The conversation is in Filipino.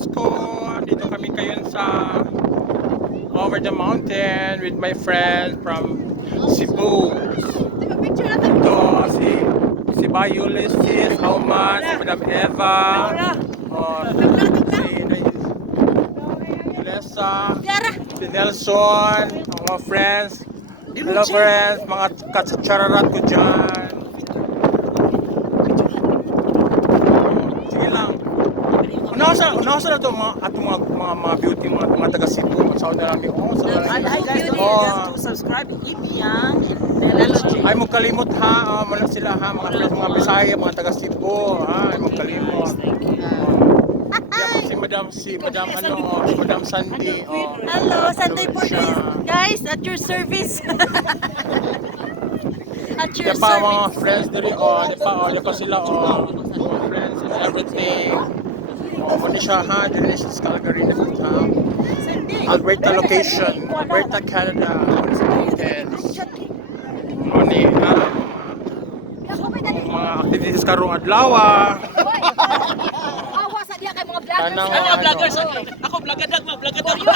friends ko. Dito kami ngayon sa over the mountain with my friend from Cebu. Ito si Bayo Ulysses, Auman, si Madam Eva, si Lesa, si Nelson, ang mga friends, hello friends, mga katsararat ko dyan. Sige lang. Unawa sa ito mga beauty, mga taga Cebu. Sa na namin. Hi guys, don't forget to subscribe. Ibiyang Nelalo. Ay mo kalimot ha, muna sila ha, mga friends, mga Bisaya, mga taga Cebu ha, ay mo kalimot. Si Madam Sandy. Hello, Sunday for this. Guys, at your service. At your Di pa mga service. friends diri di pa sila mga friends and everything. Muna siya ha, diri siya sa Calgary na ha. Alberta location, Alberta, Canada. Muni mga activities karong adlaw. Awa sa diya kay mga vloggers. Tanang Ano vloggers? Ako vlogadag mo, vlogadag mo.